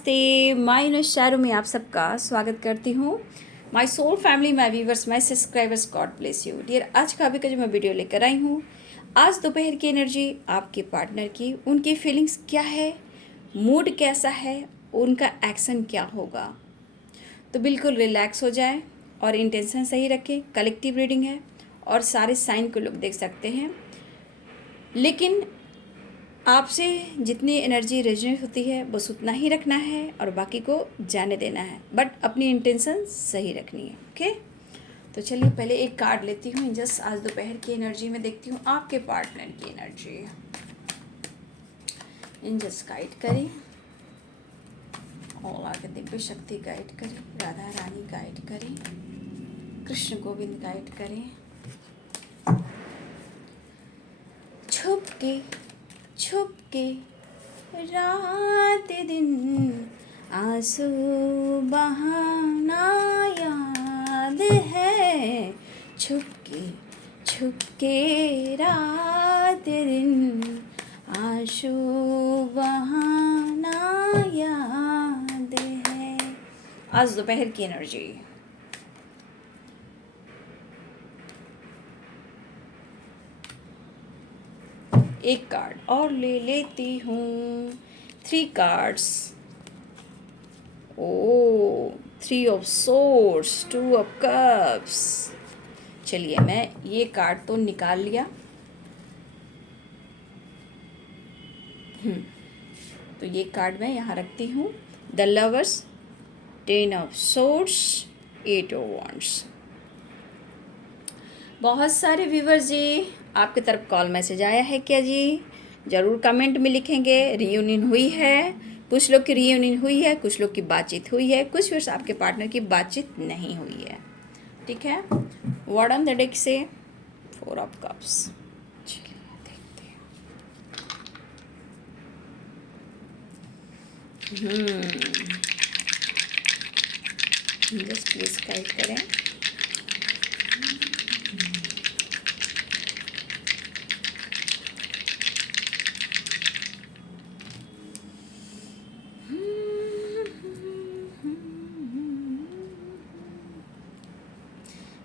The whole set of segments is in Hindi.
नमस्ते, माय नशारों में आप सबका स्वागत करती हूँ। My soul family, my viewers, my subscribers, God bless you dear. आज का अभी का जो मैं वीडियो लेकर आई हूँ, आज दोपहर की एनर्जी आपके पार्टनर की, उनकी फीलिंग्स क्या है, मूड कैसा है, उनका एक्शन क्या होगा। तो बिल्कुल रिलैक्स हो जाए और इंटेंशन सही रखें। कलेक्टिव रीडिंग है और सारे साइन को लोग देख सकते हैं, लेकिन आपसे जितनी एनर्जी रेजोनेट होती है बस उतना ही रखना है और बाकी को जाने देना है, बट अपनी इंटेंशन सही रखनी है। ओके, तो चलिए पहले एक कार्ड लेती हूँ। जस्ट आज दोपहर की एनर्जी में देखती हूँ आपके पार्टनर की एनर्जी। इन जस्ट गाइड करें और आगे दिव्य शक्ति गाइड करें, राधा रानी गाइड करें, कृष्ण गोविंद गाइड करें। छुप के रात दिन आंसू बहाना याद है। छुप के रात दिन आंसू बहाना याद है। आज दोपहर की एनर्जी। एक कार्ड और ले लेती हूँ। 3 cards. Oh 3 of swords, 2 of cups. चलिए मैं ये कार्ड तो निकाल लिया। तो ये कार्ड मैं यहाँ रखती हूँ। The lovers, 10 of swords, 8 of wands. बहुत सारे व्यूवर्स जी, आपकी तरफ कॉल मैसेज आया है क्या जी? ज़रूर कमेंट में लिखेंगे। रीयूनियन हुई है, कुछ लोग की रीयूनियन हुई है, कुछ लोग की बातचीत हुई है, कुछ व्यूवर्स आपके पार्टनर की बातचीत नहीं हुई है। ठीक है, वर्ड ऑन द डेक से 4 ऑफ कप्स। चलिए देखते हैं। जस्ट प्लीज गाइड करें।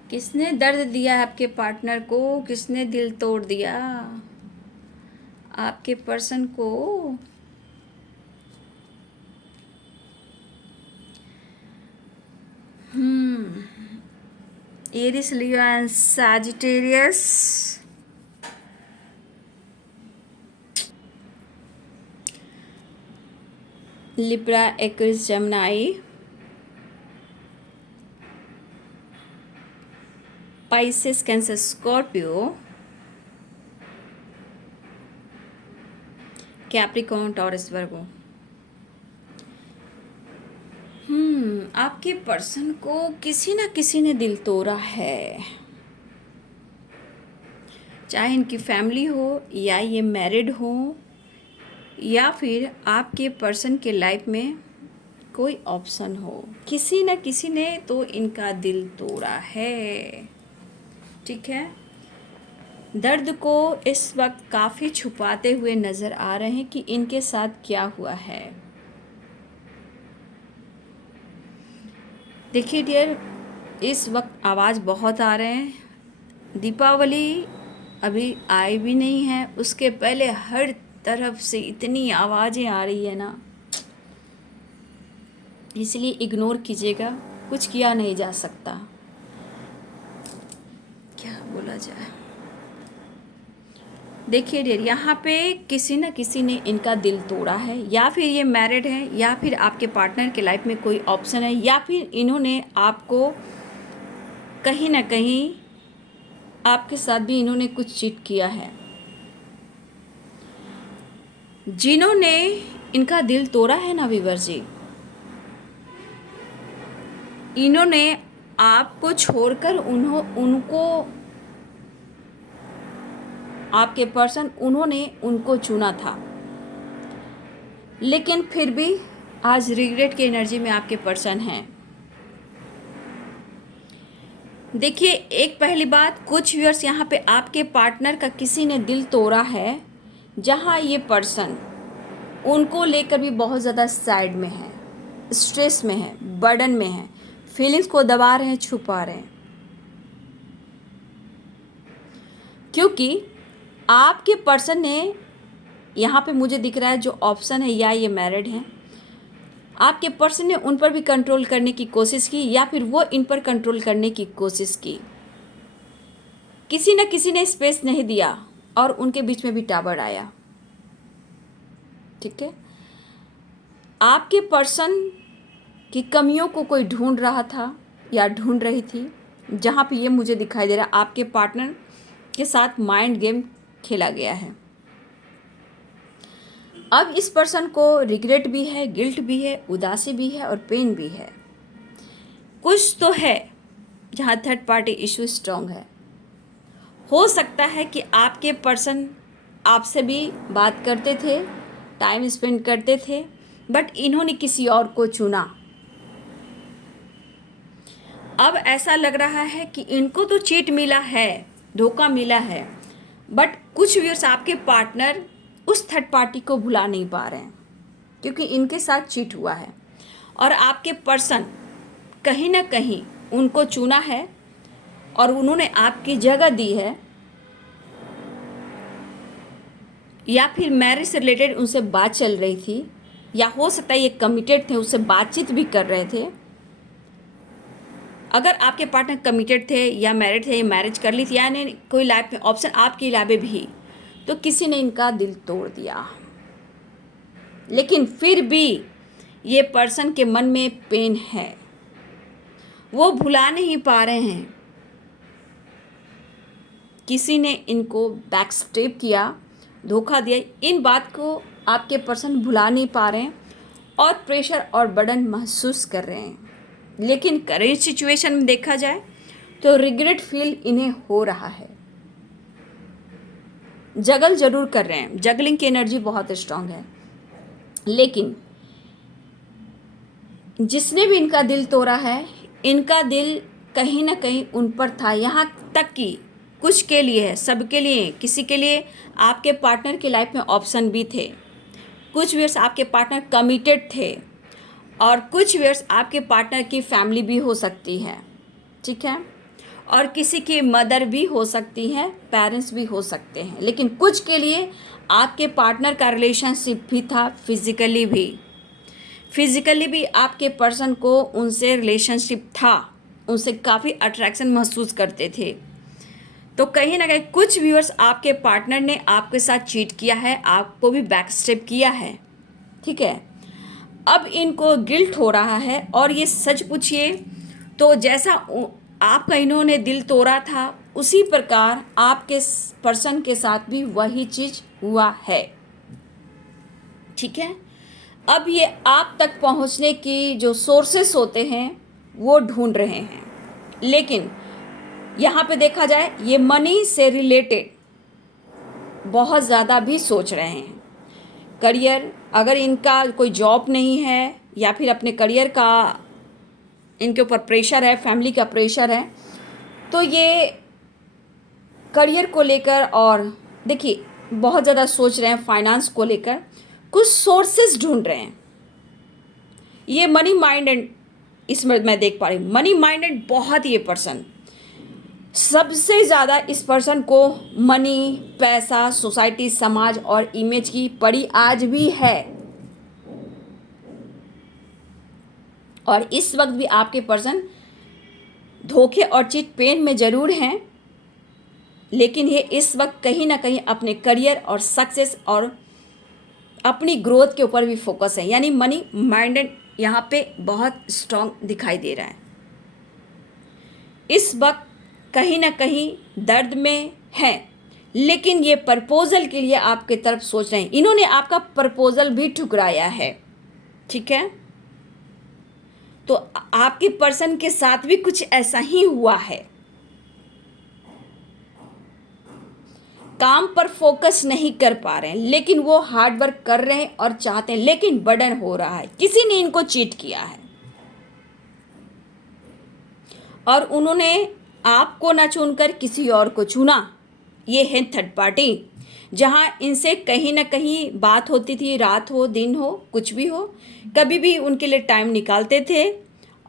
किसने दर्द दिया आपके पार्टनर को? किसने दिल तोड़ दिया आपके पर्सन को? Aries, Leo and Sagittarius. Libra, Aquarius, Gemini, Pisces, Cancer, Scorpio, Capricorn, Taurus, Virgo. आपके पर्सन को किसी ना किसी ने दिल तोड़ा है, चाहे इनकी फैमिली हो या ये मैरिड हो या फिर आपके पर्सन के लाइफ में कोई ऑप्शन हो। किसी ना किसी ने तो इनका दिल तोड़ा है। ठीक है, दर्द को इस वक्त काफ़ी छुपाते हुए नज़र आ रहे हैं कि इनके साथ क्या हुआ है। देखिए डियर, इस वक्त आवाज़ बहुत आ रहे हैं। दीपावली अभी आई भी नहीं है, उसके पहले हर तरफ से इतनी आवाज़ें आ रही है ना, इसलिए इग्नोर कीजिएगा, कुछ किया नहीं जा सकता। क्या बोला जाए। देखिए डियर, यहाँ पे किसी न किसी ने इनका दिल तोड़ा है, या फिर ये मैरिड है, या फिर आपके पार्टनर के लाइफ में कोई ऑप्शन है, या फिर इन्होंने आपको कहीं ना कहीं आपके साथ भी इन्होंने कुछ चीट किया है। जिन्होंने इनका दिल तोड़ा है ना वीवर जी, इन्होंने आपको छोड़कर उनको आपके पर्सन, उन्होंने उनको चुना था, लेकिन फिर भी आज रिग्रेट की एनर्जी में आपके पर्सन हैं। देखिए, एक पहली बात, कुछ व्यूअर्स यहाँ पे आपके पार्टनर का किसी ने दिल तोड़ा है, जहाँ ये पर्सन उनको लेकर भी बहुत ज़्यादा साइड में है। स्ट्रेस में हैं, बर्डन में हैं, फीलिंग्स को दबा रहे हैं, छुपा रहे हैं, क्योंकि आपके पर्सन ने यहाँ पे मुझे दिख रहा है जो ऑप्शन है, या ये मैरिड हैं, आपके पर्सन ने उन पर भी कंट्रोल करने की कोशिश की या फिर वो इन पर कंट्रोल करने की कोशिश की। किसी न किसी ने स्पेस नहीं दिया और उनके बीच में भी टावर आया। ठीक है, आपके पर्सन की कमियों को कोई ढूंढ रहा था या ढूंढ रही थी, जहाँ पे ये मुझे दिखाई दे रहा है आपके पार्टनर के साथ माइंड गेम खेला गया है। अब इस पर्सन को रिग्रेट भी है, गिल्ट भी है, उदासी भी है और पेन भी है। कुछ तो है जहाँ थर्ड पार्टी इशू स्ट्रॉन्ग है। हो सकता है कि आपके पर्सन आपसे भी बात करते थे, टाइम स्पेंड करते थे, बट इन्होंने किसी और को चुना। अब ऐसा लग रहा है कि इनको तो चीट मिला है, धोखा मिला है, बट कुछ व्यूअर्स आपके पार्टनर उस थर्ड पार्टी को भुला नहीं पा रहे हैं क्योंकि इनके साथ चीट हुआ है और आपके पर्सन कहीं ना कहीं उनको चुना है और उन्होंने आपकी जगह दी है, या फिर मैरिज से रिलेटेड उनसे बात चल रही थी, या हो सकता है ये कमिटेड थे, उससे बातचीत भी कर रहे थे। अगर आपके पार्टनर कमिटेड थे या मैरिड थे, मैरिज कर ली थी, यानी कोई लाइफ में ऑप्शन आपके अलावा भी, तो किसी ने इनका दिल तोड़ दिया। लेकिन फिर भी ये पर्सन के मन में पेन है, वो भुला नहीं पा रहे हैं। किसी ने इनको बैकस्टेप किया, धोखा दिया, इन बात को आपके पर्सन भुला नहीं पा रहे हैं और प्रेशर और बर्डन महसूस कर रहे हैं। लेकिन करेंट सिचुएशन में देखा जाए तो रिग्रेट फील इन्हें हो रहा है। जगल जरूर कर रहे हैं, जगलिंग की एनर्जी बहुत स्ट्रांग है, लेकिन जिसने भी इनका दिल तोड़ा है, इनका दिल कहीं ना कहीं उन पर था। यहाँ तक कि कुछ के लिए है, सबके लिए, किसी के लिए आपके पार्टनर की लाइफ में ऑप्शन भी थे, कुछ व्यूअर्स आपके पार्टनर कमिटेड थे और कुछ व्यूअर्स आपके पार्टनर की फैमिली भी हो सकती है। ठीक है, और किसी की मदर भी हो सकती है, पेरेंट्स भी हो सकते हैं। लेकिन कुछ के लिए आपके पार्टनर का रिलेशनशिप भी था, फिजिकली भी आपके पर्सन को उनसे रिलेशनशिप था, उनसे काफ़ी अट्रैक्शन महसूस करते थे। तो कहीं ना कहीं कुछ व्यूअर्स आपके पार्टनर ने आपके साथ चीट किया है, आपको भी बैकस्टेप किया है। ठीक है, अब इनको गिल्ट हो रहा है और ये सच पूछिए तो जैसा आपका इन्होंने दिल तोड़ा था, उसी प्रकार आपके पर्सन के साथ भी वही चीज़ हुआ है। ठीक है, अब ये आप तक पहुंचने की जो सोर्सेस होते हैं वो ढूंढ रहे हैं, लेकिन यहाँ पे देखा जाए ये मनी से रिलेटेड बहुत ज़्यादा भी सोच रहे हैं। करियर, अगर इनका कोई जॉब नहीं है या फिर अपने करियर का इनके ऊपर प्रेशर है, फैमिली का प्रेशर है, तो ये करियर को लेकर और देखिए बहुत ज़्यादा सोच रहे हैं, फाइनेंस को लेकर कुछ सोर्सेस ढूंढ रहे हैं। ये मनी माइंडेड, इसमें मैं देख पा रही हूँ मनी माइंडेड बहुत, ये पर्सन सबसे ज़्यादा इस पर्सन को मनी, पैसा, सोसाइटी, समाज और इमेज की पड़ी आज भी है। और इस वक्त भी आपके पर्सन धोखे और चीट पेन में ज़रूर हैं, लेकिन ये इस वक्त कहीं ना कहीं अपने करियर और सक्सेस और अपनी ग्रोथ के ऊपर भी फोकस है। यानी मनी माइंडेड यहाँ पे बहुत स्ट्रांग दिखाई दे रहा है। इस वक्त कहीं ना कहीं दर्द में है, लेकिन ये प्रपोजल के लिए आपके तरफ सोच रहे हैं। इन्होंने आपका प्रपोजल भी ठुकराया है। ठीक है, तो आपके पर्सन के साथ भी कुछ ऐसा ही हुआ है। काम पर फोकस नहीं कर पा रहे हैं, लेकिन वो हार्ड वर्क कर रहे हैं और चाहते हैं, लेकिन बर्डन हो रहा है। किसी ने इनको चीट किया है और उन्होंने आपको ना चुनकर किसी और को चुना। ये है थर्ड पार्टी, जहाँ इनसे कहीं ना कहीं बात होती थी, रात हो दिन हो कुछ भी हो, कभी भी उनके लिए टाइम निकालते थे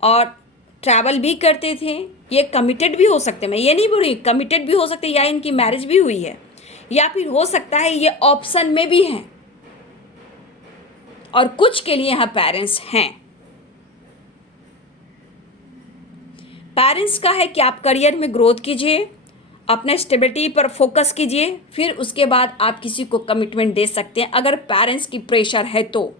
और ट्रैवल भी करते थे। ये कमिटेड भी हो सकते, मैं ये नहीं बोल रही, कमिटेड भी हो सकते, या इनकी मैरिज भी हुई है, या फिर हो सकता है ये ऑप्शन में भी हैं, और कुछ के लिए यहाँ पेरेंट्स हैं। पेरेंट्स का है कि आप करियर में ग्रोथ कीजिए, अपने स्टेबिलिटी पर फोकस कीजिए, फिर उसके बाद आप किसी को कमिटमेंट दे सकते हैं अगर पेरेंट्स की प्रेशर है तो।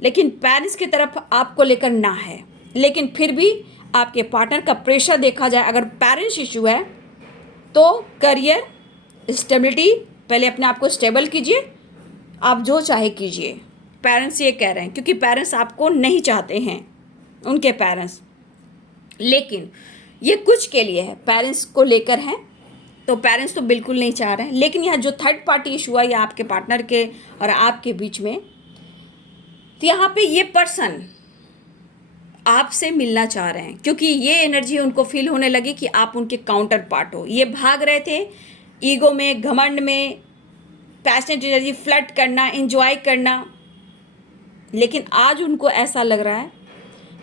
लेकिन पेरेंट्स की तरफ आपको लेकर ना है, लेकिन फिर भी आपके पार्टनर का प्रेशर देखा जाए, अगर पेरेंट्स इशू है तो करियर स्टेबिलिटी, पहले अपने आप को स्टेबल कीजिए, आप जो चाहे कीजिए। पेरेंट्स ये कह रहे हैं क्योंकि पेरेंट्स आपको नहीं चाहते हैं, उनके पेरेंट्स, लेकिन ये कुछ के लिए है, पेरेंट्स को लेकर हैं तो पेरेंट्स तो बिल्कुल नहीं चाह रहे हैं। लेकिन यहाँ जो थर्ड पार्टी इशू है या आपके पार्टनर के और आपके बीच में, तो यहाँ पे ये पर्सन आपसे मिलना चाह रहे हैं क्योंकि ये एनर्जी उनको फील होने लगी कि आप उनके काउंटर पार्ट हो। ये भाग रहे थे ईगो में, घमंड में, पैशनेट एनर्जी फ्लड करना, एंजॉय करना, लेकिन आज उनको ऐसा लग रहा है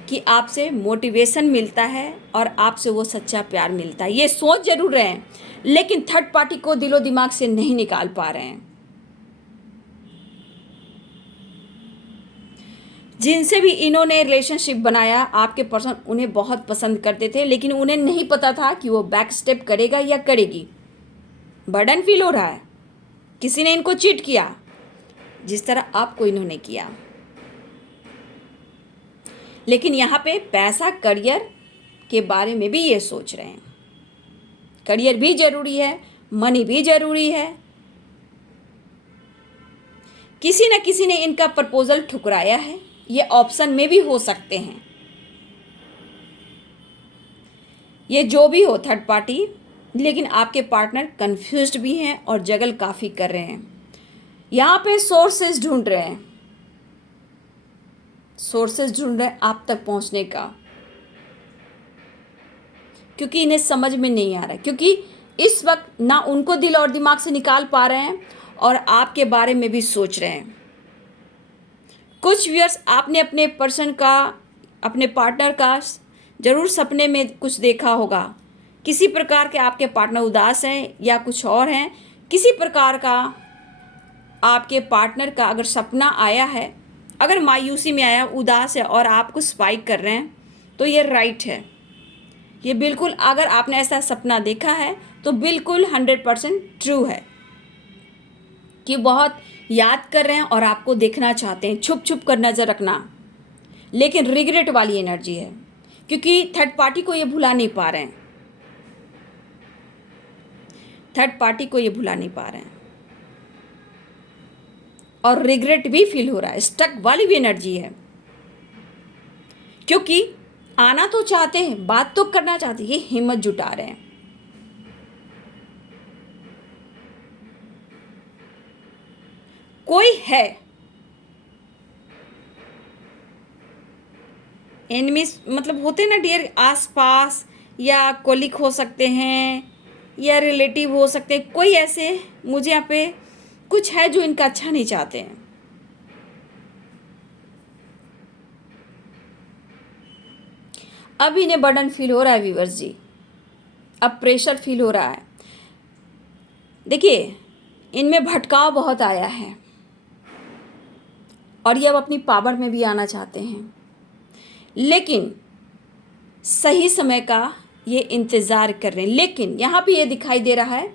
कि आपसे मोटिवेशन मिलता है और आपसे वो सच्चा प्यार मिलता है। ये सोच जरूर रहे हैं लेकिन थर्ड पार्टी को दिलो दिमाग से नहीं निकाल पा रहे हैं। जिनसे भी इन्होंने रिलेशनशिप बनाया, आपके पर्सन उन्हें बहुत पसंद करते थे, लेकिन उन्हें नहीं पता था कि वो बैक स्टेप करेगा या करेगी। बर्डन फील हो रहा है, किसी ने इनको चीट किया जिस तरह आपको इन्होंने किया। लेकिन यहाँ पे पैसा, करियर के बारे में भी ये सोच रहे हैं। करियर भी जरूरी है, मनी भी जरूरी है। किसी न किसी ने इनका प्रपोजल ठुकराया है, ये ऑप्शन में भी हो सकते हैं। ये जो भी हो थर्ड पार्टी, लेकिन आपके पार्टनर कंफ्यूज्ड भी हैं और जगल काफ़ी कर रहे हैं। यहाँ पे सोर्सेज ढूंढ रहे हैं, सोर्सेज ढूंढ रहे हैं आप तक पहुँचने का, क्योंकि इन्हें समझ में नहीं आ रहा है, क्योंकि इस वक्त ना उनको दिल और दिमाग से निकाल पा रहे हैं और आपके बारे में भी सोच रहे हैं। कुछ व्यूअर्स, आपने अपने पर्सन का, अपने पार्टनर का ज़रूर सपने में कुछ देखा होगा। किसी प्रकार के आपके पार्टनर उदास हैं या कुछ और हैं, किसी प्रकार का आपके पार्टनर का अगर सपना आया है, अगर मायूसी में आया, उदास है और आपको स्पाइक कर रहे हैं, तो ये राइट है। ये बिल्कुल, अगर आपने ऐसा सपना देखा है तो बिल्कुल 100% ट्रू है कि बहुत याद कर रहे हैं और आपको देखना चाहते हैं, छुप छुप कर नज़र रखना। लेकिन रिग्रेट वाली एनर्जी है क्योंकि थर्ड पार्टी को ये भुला नहीं पा रहे हैं, थर्ड पार्टी को ये भुला नहीं पा रहे हैं और रिग्रेट भी फील हो रहा है। स्टक वाली भी एनर्जी है क्योंकि आना तो चाहते हैं, बात तो करना चाहते हैं, ये हिम्मत जुटा रहे हैं। कोई है, एनिमीज मतलब होते हैं ना डियर, आसपास, या कोलिक हो सकते हैं या रिलेटिव हो सकते हैं। कोई ऐसे मुझे यहाँ पे कुछ है जो इनका अच्छा नहीं चाहते हैं। अब इन्हें बर्डन फील हो रहा है व्यूअर्स जी, अब प्रेशर फील हो रहा है। देखिए, इनमें भटकाव बहुत आया है और ये अब अपनी पावर में भी आना चाहते हैं, लेकिन सही समय का ये इंतज़ार कर रहे हैं। लेकिन यहाँ पे ये दिखाई दे रहा है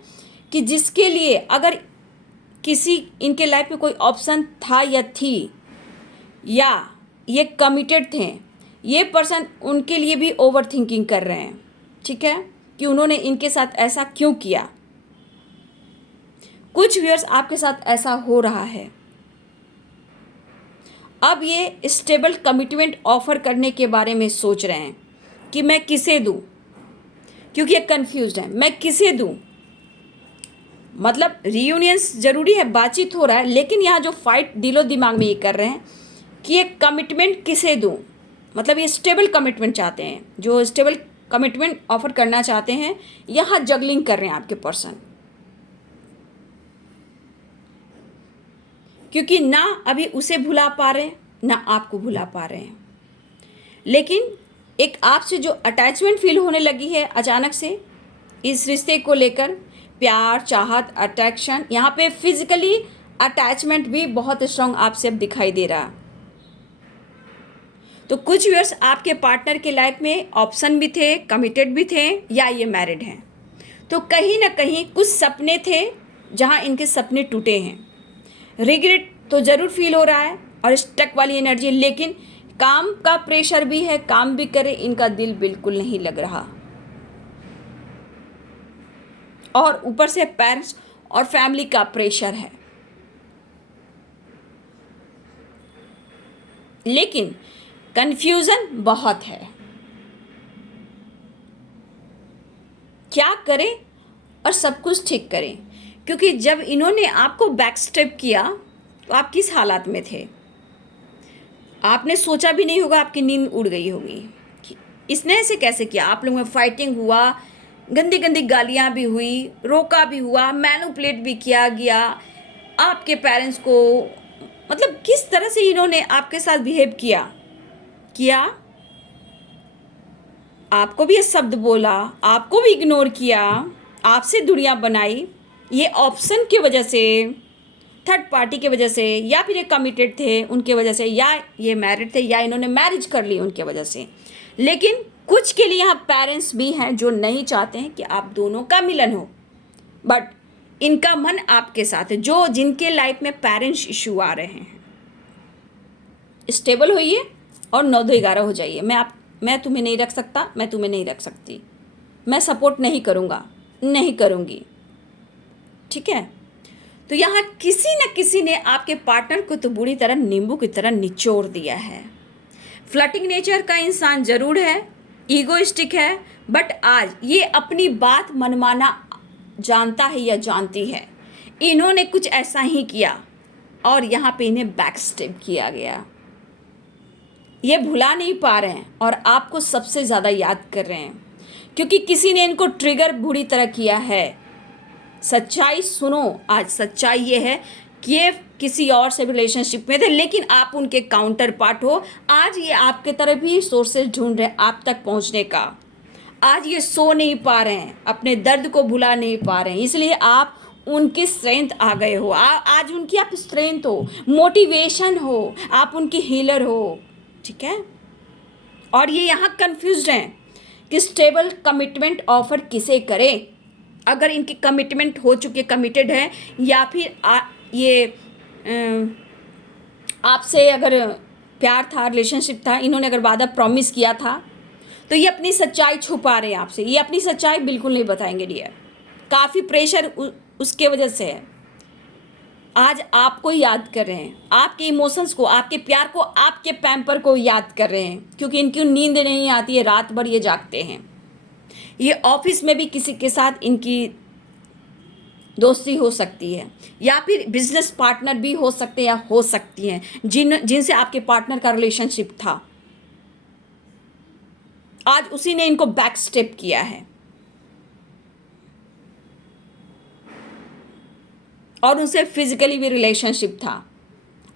कि जिसके लिए अगर किसी इनके लाइफ में कोई ऑप्शन था या थी, या ये कमिटेड थे, ये पर्सन उनके लिए भी ओवर थिंकिंग कर रहे हैं, ठीक है, कि उन्होंने इनके साथ ऐसा क्यों किया। कुछ व्यूअर्स, आपके साथ ऐसा हो रहा है। अब ये स्टेबल कमिटमेंट ऑफर करने के बारे में सोच रहे हैं कि मैं किसे दूं, क्योंकि ये कंफ्यूज्ड है, मैं किसे दूं। मतलब रियूनियंस ज़रूरी है, बातचीत हो रहा है, लेकिन यहाँ जो फाइट दिलो दिमाग में ये कर रहे हैं कि ये कमिटमेंट किसे दूं। मतलब ये स्टेबल कमिटमेंट चाहते हैं, जो स्टेबल कमिटमेंट ऑफर करना चाहते हैं, यहाँ जगलिंग कर रहे हैं आपके पर्सन। क्योंकि ना अभी उसे भुला पा रहे हैं ना आपको भुला पा रहे हैं, लेकिन एक आपसे जो अटैचमेंट फील होने लगी है अचानक से इस रिश्ते को लेकर, प्यार, चाहत, अट्रैक्शन, यहाँ पे फिजिकली अटैचमेंट भी बहुत स्ट्रांग आपसे अब दिखाई दे रहा। तो कुछ व्यूअर्स आपके पार्टनर के लाइफ में ऑप्शन भी थे, कमिटेड भी थे, या ये मैरिड हैं। तो कहीं ना कहीं कुछ सपने थे जहाँ इनके सपने टूटे हैं। रिग्रेट तो ज़रूर फील हो रहा है और स्टक वाली एनर्जी, लेकिन काम का प्रेशर भी है, काम भी करे, इनका दिल बिल्कुल नहीं लग रहा। और ऊपर से पेरेंट्स और फैमिली का प्रेशर है। लेकिन कंफ्यूजन बहुत है, क्या करें और सब कुछ ठीक करें, क्योंकि जब इन्होंने आपको बैक स्टेप किया तो आप किस हालात में थे, आपने सोचा भी नहीं होगा, आपकी नींद उड़ गई होगी कि इसने ऐसे कैसे किया। आप लोगों में फाइटिंग हुआ, गंदी गंदी गालियाँ भी हुई, रोका भी हुआ, मैनिपुलेट भी किया गया आपके पेरेंट्स को। मतलब किस तरह से इन्होंने आपके साथ बिहेव किया, आपको भी ये शब्द बोला, आपको भी इग्नोर किया, आपसे दूरियां बनाई। ये ऑप्शन की वजह से, थर्ड पार्टी की वजह से, या फिर ये कमिटेड थे उनके वजह से, या ये मैरिड थे, या इन्होंने मैरिज कर ली उनके वजह से। लेकिन कुछ के लिए यहाँ पेरेंट्स भी हैं जो नहीं चाहते हैं कि आप दोनों का मिलन हो, बट इनका मन आपके साथ है। जो जिनके लाइफ में पेरेंट्स इशू आ रहे हैं, स्टेबल होइए और 9-2-11 हो जाइए। मैं तुम्हें नहीं रख सकता, मैं तुम्हें नहीं रख सकती, मैं सपोर्ट नहीं करूँगा, नहीं करूँगी, ठीक है। तो यहाँ किसी न किसी ने आपके पार्टनर को तो बुरी तरह नींबू की तरह निचोड़ दिया है। फ्लर्टिंग नेचर का इंसान ज़रूर है, ईगोइस्टिक है, बट आज ये अपनी बात मनमाना जानता है या जानती है। इन्होंने कुछ ऐसा ही किया और यहाँ पे इन्हें बैक स्टेप किया गया। ये भुला नहीं पा रहे हैं और आपको सबसे ज़्यादा याद कर रहे हैं, क्योंकि किसी ने इनको ट्रिगर बुरी तरह किया है। सच्चाई सुनो, आज सच्चाई ये है कि ये किसी और से रिलेशनशिप में थे, लेकिन आप उनके काउंटर पार्ट हो। आज ये आपके तरफ ही सोर्सेज ढूंढ रहे हैं आप तक पहुंचने का। आज ये सो नहीं पा रहे हैं, अपने दर्द को भुला नहीं पा रहे हैं, इसलिए आप उनकी स्ट्रेंथ आ गए हो। आज उनकी आप स्ट्रेंथ हो, मोटिवेशन हो, आप उनकी हीलर हो, ठीक है। और ये यहाँ कंफ्यूज्ड हैं कि स्टेबल कमिटमेंट ऑफर किसे करें। अगर इनकी कमिटमेंट हो चुकी, कमिटेड है, या फिर ये आपसे अगर प्यार था, रिलेशनशिप था, इन्होंने अगर वादा प्रॉमिस किया था, तो ये अपनी सच्चाई छुपा रहे हैं आपसे। ये अपनी सच्चाई बिल्कुल नहीं बताएंगे डियर। काफ़ी प्रेशर उसके वजह से है। आज आपको याद कर रहे हैं, आपके इमोशंस को, आपके प्यार को, आपके पैम्पर को याद कर रहे हैं, क्योंकि इनकी नींद नहीं आती है, रात भर ये जागते हैं। ये ऑफिस में भी किसी के साथ इनकी दोस्ती हो सकती है, या फिर बिजनेस पार्टनर भी हो सकते हैं या हो सकती हैं जिनसे आपके पार्टनर का रिलेशनशिप था। आज उसी ने इनको बैक स्टेप किया है और उनसे फिजिकली भी रिलेशनशिप था।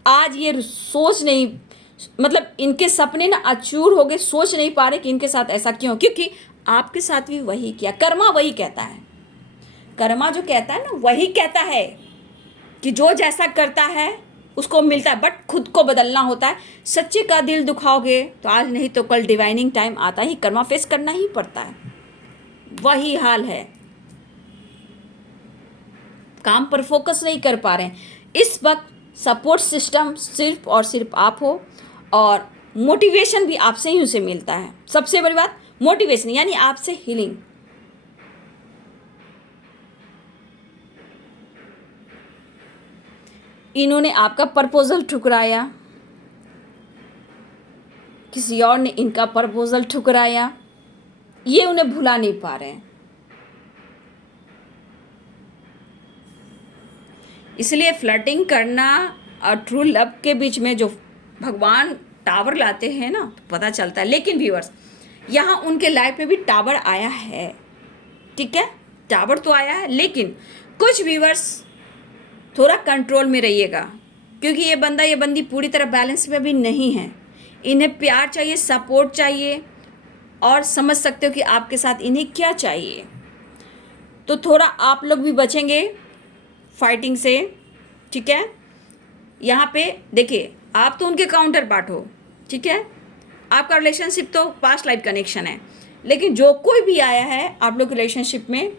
आज ये सोच नहीं, मतलब इनके सपने ना अचूर हो गए, सोच नहीं पा रहे कि इनके साथ ऐसा क्यों, क्योंकि आपके साथ भी वही किया। कर्मा वही कहता है, कर्मा जो कहता है ना, वही कहता है कि जो जैसा करता है उसको मिलता है, बट खुद को बदलना होता है। सच्चे का दिल दुखाओगे तो आज नहीं तो कल डिवाइनिंग टाइम आता ही, कर्मा फेस करना ही पड़ता है। वही हाल है, काम पर फोकस नहीं कर पा रहे हैं। इस वक्त सपोर्ट सिस्टम सिर्फ और सिर्फ आप हो, और मोटिवेशन भी आपसे ही उसे मिलता है। सबसे बड़ी बात मोटिवेशन, यानी आपसे हीलिंग। इन्होंने आपका प्रपोजल ठुकराया, किसी और ने इनका प्रपोजल ठुकराया, ये उन्हें भुला नहीं पा रहे हैं। इसलिए फ्लर्टिंग करना और ट्रू लव के बीच में जो भगवान टावर लाते हैं ना, तो पता चलता है। लेकिन व्यूअर्स, यहाँ उनके लाइफ में भी टावर आया है, ठीक है, टावर तो आया है, लेकिन कुछ व्यूअर्स थोड़ा कंट्रोल में रहिएगा, क्योंकि ये बंदा ये बंदी पूरी तरह बैलेंस में भी नहीं है। इन्हें प्यार चाहिए, सपोर्ट चाहिए, और समझ सकते हो कि आपके साथ इन्हें क्या चाहिए। तो थोड़ा आप लोग भी बचेंगे फाइटिंग से, ठीक है। यहाँ पे देखिए, आप तो उनके काउंटर पार्ट हो, ठीक है। आपका रिलेशनशिप तो पास्ट लाइफ कनेक्शन है, लेकिन जो कोई भी आया है आप लोग रिलेशनशिप में,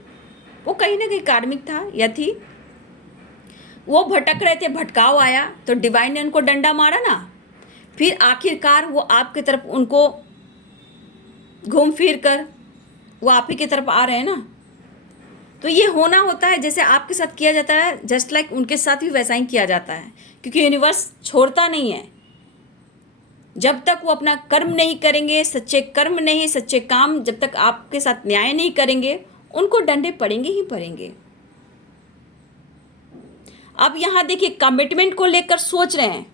वो कहीं ना कहीं कार्मिक था या थी। वो भटक रहे थे, भटकाव आया तो डिवाइन ने उनको डंडा मारा ना, फिर आखिरकार वो आपकी तरफ उनको घूम फिर कर वो आप ही की तरफ आ रहे हैं ना। तो ये होना होता है, जैसे आपके साथ किया जाता है, जस्ट लाइक उनके साथ भी वैसा ही किया जाता है, क्योंकि यूनिवर्स छोड़ता नहीं है। जब तक वो अपना कर्म नहीं करेंगे, सच्चे कर्म नहीं, सच्चे काम जब तक आपके साथ न्याय नहीं करेंगे, उनको डंडे पड़ेंगे ही पड़ेंगे। अब यहाँ देखिए, कमिटमेंट को लेकर सोच रहे हैं,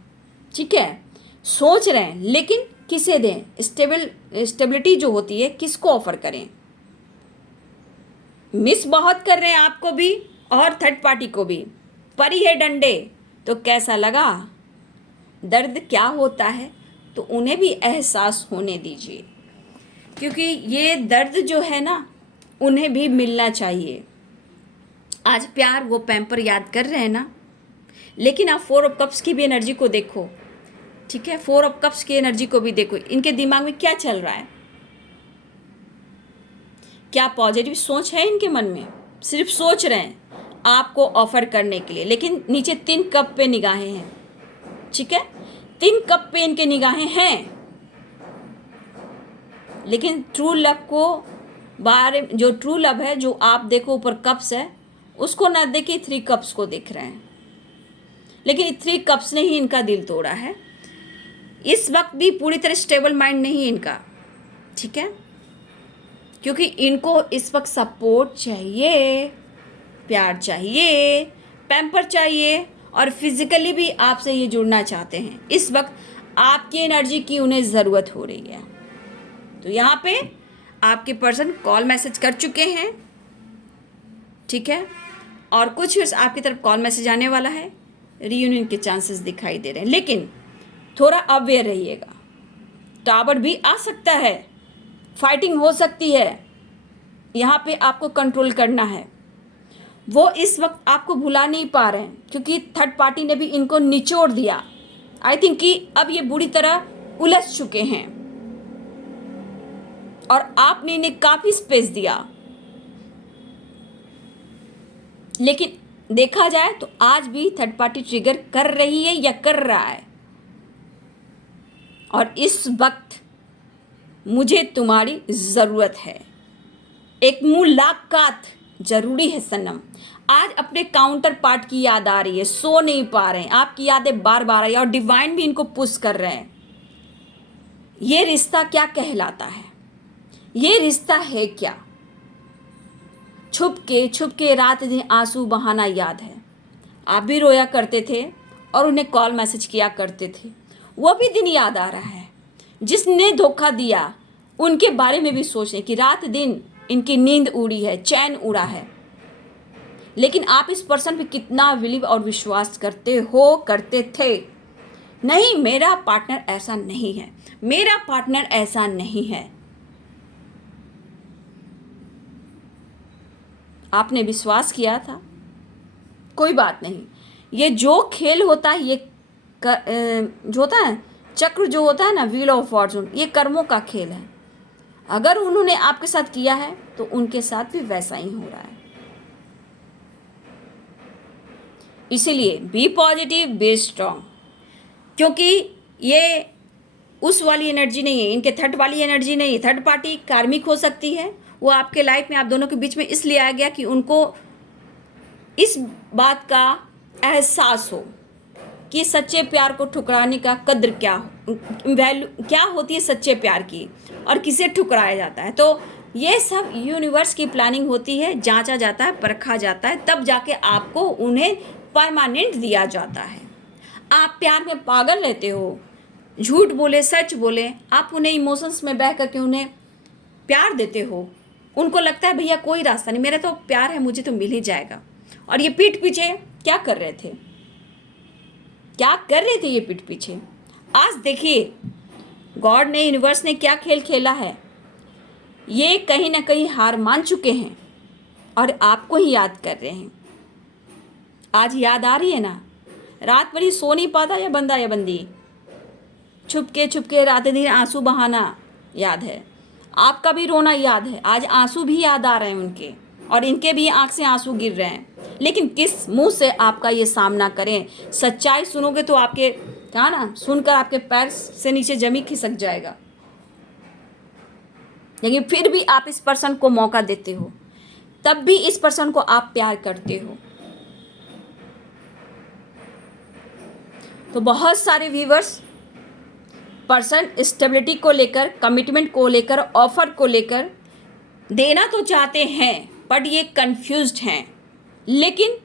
ठीक है, सोच रहे हैं, लेकिन किसे दें? स्टेबिलिटी जो होती है किसको ऑफर करें? मिस बहुत कर रहे हैं आपको भी और थर्ड पार्टी को भी। परी है डंडे, तो कैसा लगा? दर्द क्या होता है तो उन्हें भी एहसास होने दीजिए, क्योंकि ये दर्द जो है ना, उन्हें भी मिलना चाहिए। आज प्यार वो पैम्पर याद कर रहे हैं ना, लेकिन आप 4 ऑफ कप्स की भी एनर्जी को देखो, ठीक है। 4 ऑफ कप्स की एनर्जी को भी देखो, इनके दिमाग में क्या चल रहा है, क्या पॉजिटिव सोच है इनके मन में? सिर्फ सोच रहे हैं आपको ऑफर करने के लिए, लेकिन नीचे 3 कप पे निगाहें हैं, ठीक है। 3 कप पे इनके निगाहें हैं, लेकिन ट्रू लव को बारे, जो ट्रू लव है, जो आप देखो ऊपर कप्स है, उसको ना देखिए, 3 कप्स को देख रहे हैं। लेकिन 3 कप्स ने ही इनका दिल तोड़ा है। इस वक्त भी पूरी तरह स्टेबल माइंड नहीं है इनका, ठीक है, क्योंकि इनको इस वक्त सपोर्ट चाहिए, प्यार चाहिए, पैम्पर चाहिए, और फिजिकली भी आपसे ये जुड़ना चाहते हैं। इस वक्त आपकी एनर्जी की उन्हें ज़रूरत हो रही है। तो यहाँ पे आपके पर्सन कॉल मैसेज कर चुके हैं, ठीक है, और कुछ आपकी तरफ कॉल मैसेज आने वाला है। रीयूनियन के चांसेस दिखाई दे रहे हैं, लेकिन थोड़ा अवेयर रहिएगा। टावर भी आ सकता है, फाइटिंग हो सकती है, यहाँ पे आपको कंट्रोल करना है। वो इस वक्त आपको भुला नहीं पा रहे हैं, क्योंकि थर्ड पार्टी ने भी इनको निचोड़ दिया। आई थिंक कि अब ये बुरी तरह उलझ चुके हैं और आपने इन्हें काफ़ी स्पेस दिया। लेकिन देखा जाए तो आज भी थर्ड पार्टी ट्रिगर कर रही है या कर रहा है, और इस वक्त मुझे तुम्हारी ज़रूरत है। एक मुलाकात ज़रूरी है सनम। आज अपने काउंटर पार्ट की याद आ रही है, सो नहीं पा रहे हैं, आपकी यादें बार बार आई, और डिवाइन भी इनको पुश कर रहे हैं। ये रिश्ता क्या कहलाता है? ये रिश्ता है क्या? छुप के रात दिन आंसू बहाना याद है। आप भी रोया करते थे और उन्हें कॉल मैसेज किया करते थे, वो भी दिन याद आ रहा है। जिसने धोखा दिया उनके बारे में भी सोचें कि रात दिन इनकी नींद उड़ी है, चैन उड़ा है। लेकिन आप इस पर्सन पे कितना बिलीव और विश्वास करते हो, करते थे? नहीं, मेरा पार्टनर ऐसा नहीं है, मेरा पार्टनर ऐसा नहीं है। आपने विश्वास किया था, कोई बात नहीं। ये जो खेल होता है, ये जो होता है चक्र, जो होता है ना, व्हील ऑफ फॉर्चून, ये कर्मों का खेल है। अगर उन्होंने आपके साथ किया है तो उनके साथ भी वैसा ही हो रहा है। इसीलिए बी पॉजिटिव, बी स्ट्रॉन्ग, क्योंकि ये उस वाली एनर्जी नहीं है, इनके थर्ड वाली एनर्जी नहीं है। थर्ड पार्टी कार्मिक हो सकती है, वो आपके लाइफ में आप दोनों के बीच में इसलिए आ गया कि उनको इस बात का एहसास हो कि सच्चे प्यार को ठुकराने का कद्र क्या, वैल्यू क्या होती है सच्चे प्यार की, और किसे ठुकराया जाता है। तो ये सब यूनिवर्स की प्लानिंग होती है, जांचा जाता है, परखा जाता है, तब जाके आपको उन्हें परमानेंट दिया जाता है। आप प्यार में पागल रहते हो, झूठ बोले सच बोले, आप उन्हें इमोशंस में बह करके उन्हें प्यार देते हो। उनको लगता है भैया कोई रास्ता नहीं, मेरा तो प्यार है, मुझे तो मिल ही जाएगा। और ये पीठ पीछे क्या कर रहे थे? क्या कर रहे थे ये पीठ पीछे। आज देखिए गॉड ने, यूनिवर्स ने क्या खेल खेला है। ये कहीं ना कहीं हार मान चुके हैं और आपको ही याद कर रहे हैं। आज याद आ रही है ना, रात भर ही सो नहीं पाता या बंदा या बंदी, छुप के रात दिन आंसू बहाना याद है, आपका भी रोना याद है। आज आंसू भी याद आ रहे हैं उनके, और इनके भी आंख से आंसू गिर रहे हैं। लेकिन किस मुंह से आपका ये सामना करें। सच्चाई सुनोगे तो आपके क्या ना, सुनकर आपके पैर से नीचे जमी खिसक जाएगा। लेकिन फिर भी आप इस पर्सन को मौका देते हो, तब भी इस पर्सन को आप प्यार करते हो। तो बहुत सारे व्यूवर्स पर्सन स्टेबिलिटी को लेकर, कमिटमेंट को लेकर, ऑफर को लेकर देना तो चाहते हैं, बट ये कंफ्यूज्ड हैं। लेकिन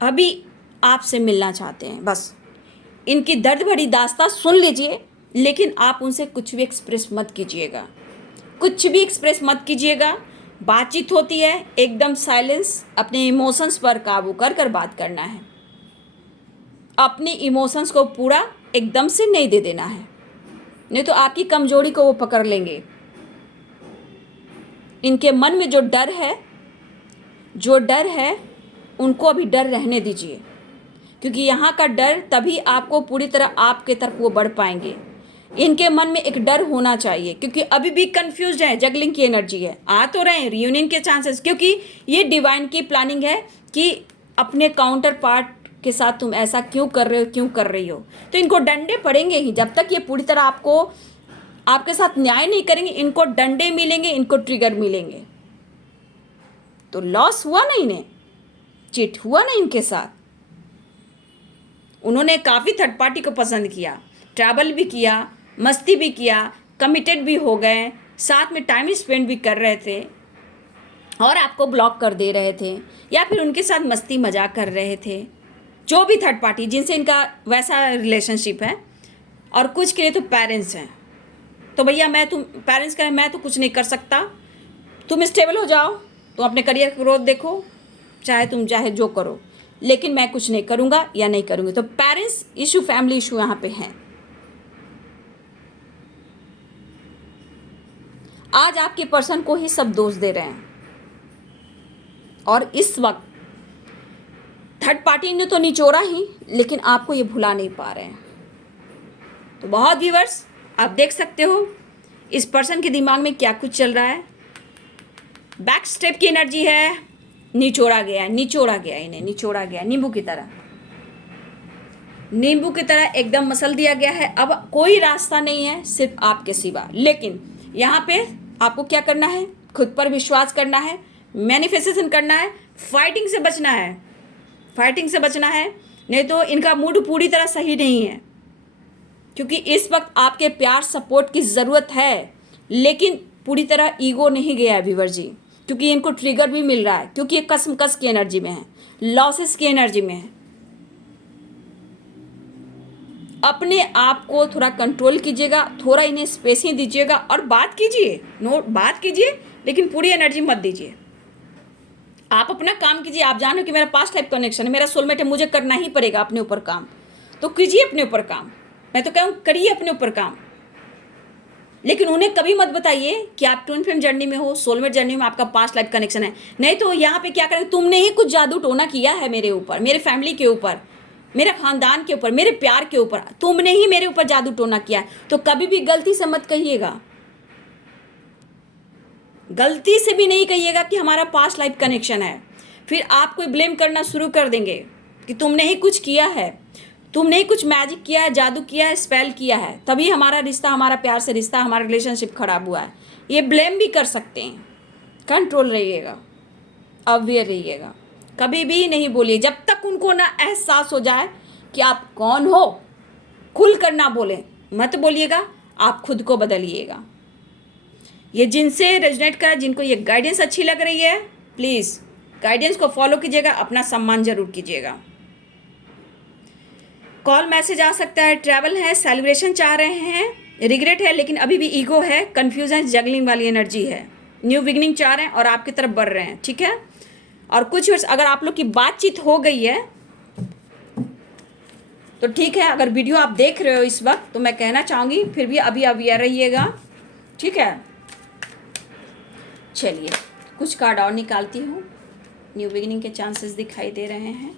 अभी आपसे मिलना चाहते हैं। बस इनकी दर्द भरी दास्तां सुन लीजिए, लेकिन आप उनसे कुछ भी एक्सप्रेस मत कीजिएगा, कुछ भी एक्सप्रेस मत कीजिएगा। बातचीत होती है एकदम साइलेंस, अपने इमोशंस पर काबू कर कर बात करना है। अपनी इमोशंस को पूरा एकदम से नहीं दे देना है, नहीं तो आपकी कमजोरी को वो पकड़ लेंगे। इनके मन में जो डर है उनको अभी डर रहने दीजिए, क्योंकि यहाँ का डर तभी आपको पूरी तरह आपके तरफ वो बढ़ पाएंगे। इनके मन में एक डर होना चाहिए, क्योंकि अभी भी कंफ्यूज्ड है। जगलिंग की एनर्जी है, आ तो रहे हैं रियूनियन के चांसेस, क्योंकि ये डिवाइन की प्लानिंग है कि अपने काउंटर पार्ट के साथ तुम ऐसा क्यों कर रही हो। तो इनको डंडे पड़ेंगे ही, जब तक ये पूरी तरह आपके साथ न्याय नहीं करेंगे। इनको डंडे मिलेंगे, इनको ट्रिगर मिलेंगे। तो लॉस हुआ ना, इन्हें चिट हुआ ना इनके साथ। उन्होंने काफ़ी थर्ड पार्टी को पसंद किया, ट्रैवल भी किया, मस्ती भी किया, कमिटेड भी हो गए, साथ में टाइम स्पेंड भी कर रहे थे, और आपको ब्लॉक कर दे रहे थे या फिर उनके साथ मस्ती मजाक कर रहे थे। जो भी थर्ड पार्टी जिनसे इनका वैसा रिलेशनशिप है। और कुछ के लिए तो पेरेंट्स हैं। तो भैया पेरेंट्स करें, मैं तो कुछ नहीं कर सकता, तुम स्टेबल हो जाओ, तुम अपने करियर ग्रोथ देखो, चाहे जो करो, लेकिन मैं कुछ नहीं करूँगा या नहीं करूँगी। तो पेरेंट्स इशू, फैमिली इशू यहाँ पे हैं। आज आपके पर्सन को ही सब दोष दे रहे हैं, और इस वक्त थर्ड पार्टी ने तो निचोड़ा ही, लेकिन आपको ये भुला नहीं पा रहे हैं। तो बहुत व्यूअर्स आप देख सकते हो इस पर्सन के दिमाग में क्या कुछ चल रहा है। बैक स्टेप की एनर्जी है, निचोड़ा गया इन्हें, निचोड़ा गया नींबू की तरह एकदम मसल दिया गया है। अब कोई रास्ता नहीं है सिर्फ आपके सिवा। लेकिन यहाँ पे आपको क्या करना है, खुद पर विश्वास करना है, मैनिफेस्टेशन करना है, फाइटिंग से बचना है। नहीं तो इनका मूड पूरी तरह सही नहीं है, क्योंकि इस वक्त आपके प्यार सपोर्ट की ज़रूरत है, लेकिन पूरी तरह ईगो नहीं गया है व्यूअर जी, क्योंकि इनको ट्रिगर भी मिल रहा है, क्योंकि ये कसमकस की एनर्जी में है, लॉसेस की एनर्जी में है। अपने आप को थोड़ा कंट्रोल कीजिएगा, थोड़ा इन्हें स्पेस ही दीजिएगा, और बात कीजिए, लेकिन पूरी एनर्जी मत दीजिए। आप अपना काम कीजिए। आप जानो कि मेरा पास्ट लाइफ कनेक्शन है, मेरा सोलमेट है, मुझे करना ही पड़ेगा अपने ऊपर काम, तो कीजिए अपने ऊपर काम। मैं तो कहूँ करिए अपने ऊपर काम, लेकिन उन्हें कभी मत बताइए कि आप ट्विन फ्लेम जर्नी में हो, सोलमेट जर्नी में आपका पास्ट लाइफ कनेक्शन है। नहीं तो यहाँ पे क्या करें, तुमने ही कुछ जादू टोना किया है मेरे ऊपर, मेरे फैमिली के ऊपर, मेरे खानदान के ऊपर, मेरे प्यार के ऊपर, तुमने ही मेरे ऊपर जादू टोना किया है। तो कभी भी गलती से मत कहिएगा, गलती से भी नहीं कहिएगा कि हमारा पास्ट लाइफ कनेक्शन है। फिर आप कोई ब्लेम करना शुरू कर देंगे कि तुमने ही कुछ किया है, तुमने ही कुछ मैजिक किया है, जादू किया है, स्पेल किया है, तभी हमारा रिश्ता, हमारा प्यार से रिश्ता, हमारा रिलेशनशिप खराब हुआ है। ये ब्लेम भी कर सकते हैं। कंट्रोल रहिएगा, अवेयर रहिएगा, कभी भी नहीं बोलिए जब तक उनको ना एहसास हो जाए कि आप कौन हो। खुल कर ना बोलें, मत बोलिएगा, आप खुद को बदलिएगा। ये जिनसे रेजोनेट करा, जिनको ये गाइडेंस अच्छी लग रही है, प्लीज़ गाइडेंस को फॉलो कीजिएगा, अपना सम्मान जरूर कीजिएगा। कॉल मैसेज आ सकता है, ट्रैवल है, सेलिब्रेशन चाह रहे हैं, रिग्रेट है, लेकिन अभी भी ईगो है, कन्फ्यूजन, जगलिंग वाली एनर्जी है, न्यू बिगनिंग चाह रहे हैं और आपकी तरफ बढ़ रहे हैं। ठीक है। और कुछ अगर आप लोग की बातचीत हो गई है तो ठीक है, अगर वीडियो आप देख रहे हो इस वक्त तो मैं कहना चाहूँगी फिर भी अभी अवेयर रहिएगा, ठीक है। चलिए कुछ कार्ड और निकालती हूँ। न्यू बिगिनिंग के चांसेस दिखाई दे रहे हैं,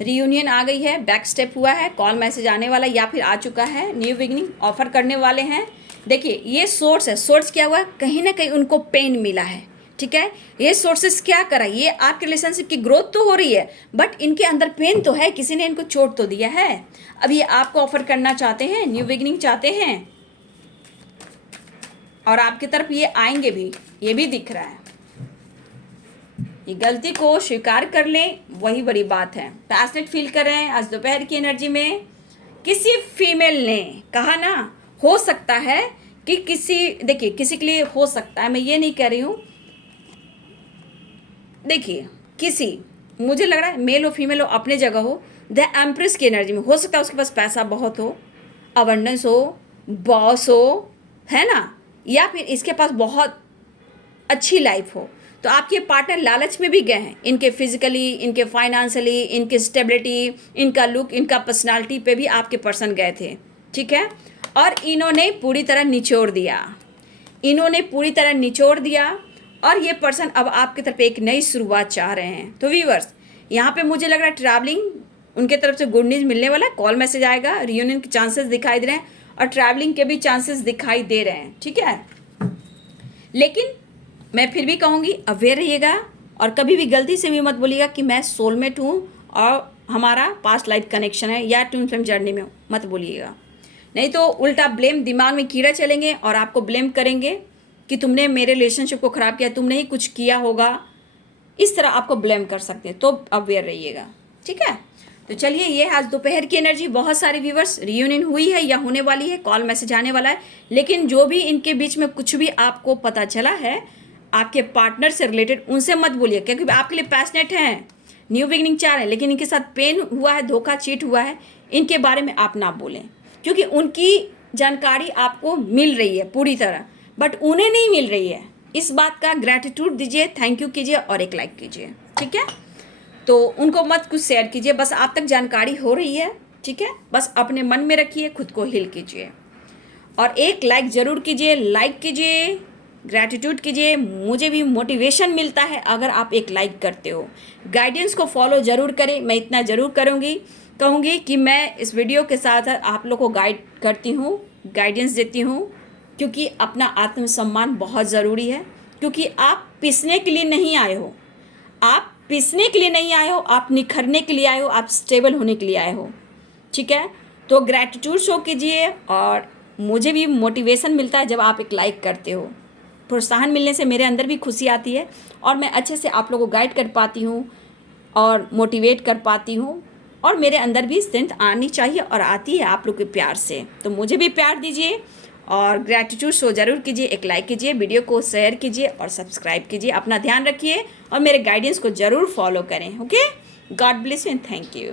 रीयूनियन आ गई है, बैक स्टेप हुआ है, कॉल मैसेज आने वाला या फिर आ चुका है, न्यू बिगिनिंग ऑफर करने वाले हैं। देखिए ये सोर्स है, सोर्स क्या हुआ, कहीं ना कहीं उनको पेन मिला है, ठीक है। ये सोर्सेस क्या करा, ये आपके रिलेशनशिप की ग्रोथ तो हो रही है बट इनके अंदर पेन तो है, किसी ने इनको चोट तो दिया है। अब ये आपको ऑफर करना चाहते हैं, न्यू बिगिनिंग चाहते हैं और आपकी तरफ ये आएंगे भी, ये भी दिख रहा है। ये गलती को स्वीकार कर लें, वही बड़ी बात है। पैशनेट फील कर रहे हैं आज दोपहर की एनर्जी में। किसी फीमेल ने कहा ना, हो सकता है कि किसी, देखिए किसी के लिए हो सकता है, मैं ये नहीं कह रही हूँ, देखिए किसी, मुझे लग रहा है मेल हो फीमेल हो अपने जगह हो, द एम्प्रेस की एनर्जी में हो सकता है उसके पास पैसा बहुत हो, अबंडेंस हो, बॉस हो, है ना, या फिर इसके पास बहुत अच्छी लाइफ हो। तो आपके पार्टनर लालच में भी गए हैं, इनके फिजिकली, इनके फाइनेंशियली, इनकी स्टेबिलिटी, इनका लुक, इनका पर्सनालिटी पे भी आपके पर्सन गए थे, ठीक है। और इन्होंने पूरी तरह निचोड़ दिया, इन्होंने पूरी तरह निचोड़ दिया और ये पर्सन अब आपकी तरफ एक नई शुरुआत चाह रहे हैं। तो व्यूअर्स यहाँ पे मुझे लग रहा है ट्रैवलिंग, उनके तरफ से गुड न्यूज़ मिलने वाला है, कॉल मैसेज आएगा, रियूनियन के चांसेस दिखाई दे रहे हैं और ट्रैवलिंग के भी चांसेस दिखाई दे रहे हैं, ठीक है। लेकिन मैं फिर भी कहूँगी अवेयर रहिएगा और कभी भी गलती से भी मत बोलिएगा कि मैं सोलमेट हूँ और हमारा पास्ट लाइफ कनेक्शन है या ट्विन फ्लेम जर्नी में हूँ, मत बोलिएगा। नहीं तो उल्टा ब्लेम, दिमाग में कीड़ा चलेंगे और आपको ब्लेम करेंगे कि तुमने मेरे रिलेशनशिप को ख़राब किया, तुमने ही कुछ किया होगा, इस तरह आपको ब्लेम कर सकते हैं। तो अवेयर रहिएगा, ठीक है। तो चलिए ये आज दोपहर की एनर्जी, बहुत सारे व्यूवर्स रियूनियन हुई है या होने वाली है, कॉल मैसेज आने वाला है। लेकिन जो भी इनके बीच में कुछ भी आपको पता चला है आपके पार्टनर से रिलेटेड, उनसे मत बोलिए, क्योंकि आपके लिए पैशनेट हैं, न्यू बिगिनिंग चाह रहे हैं, लेकिन इनके साथ पेन हुआ है, धोखा चीट हुआ है, इनके बारे में आप ना बोलें, क्योंकि उनकी जानकारी आपको मिल रही है पूरी तरह बट उन्हें नहीं मिल रही है। इस बात का ग्रैटिट्यूड दीजिए, थैंक यू कीजिए और एक लाइक कीजिए, ठीक है। तो उनको मत कुछ शेयर कीजिए, बस आप तक जानकारी हो रही है, ठीक है। बस अपने मन में रखिए, खुद को हील कीजिए और एक लाइक ज़रूर कीजिए, लाइक कीजिए, ग्रैटिट्यूड कीजिए, मुझे भी मोटिवेशन मिलता है अगर आप एक लाइक करते हो। गाइडेंस को फॉलो ज़रूर करें, मैं इतना ज़रूर कहूँगी कि मैं इस वीडियो के साथ आप लोग को गाइड करती हूँ, गाइडेंस देती हूँ, क्योंकि अपना आत्मसम्मान बहुत ज़रूरी है। क्योंकि आप पिसने के लिए नहीं आए हो, आप पिसने के लिए नहीं आए हो, आप निखरने के लिए आए हो, आप स्टेबल होने के लिए आए हो, ठीक है। तो ग्रैटिट्यूड शो कीजिए और मुझे भी मोटिवेशन मिलता है जब आप एक लाइक करते हो। प्रोत्साहन मिलने से मेरे अंदर भी खुशी आती है और मैं अच्छे से आप लोगों को गाइड कर पाती हूँ और मोटिवेट कर पाती हूँ और मेरे अंदर भी स्ट्रेंथ आनी चाहिए और आती है आप लोग के प्यार से। तो मुझे भी प्यार दीजिए और ग्रैटिट्यूड शो ज़रूर कीजिए, एक लाइक कीजिए, वीडियो को शेयर कीजिए और सब्सक्राइब कीजिए। अपना ध्यान रखिए और मेरे गाइडेंस को ज़रूर फॉलो करें। Okay, God bless you and thank you.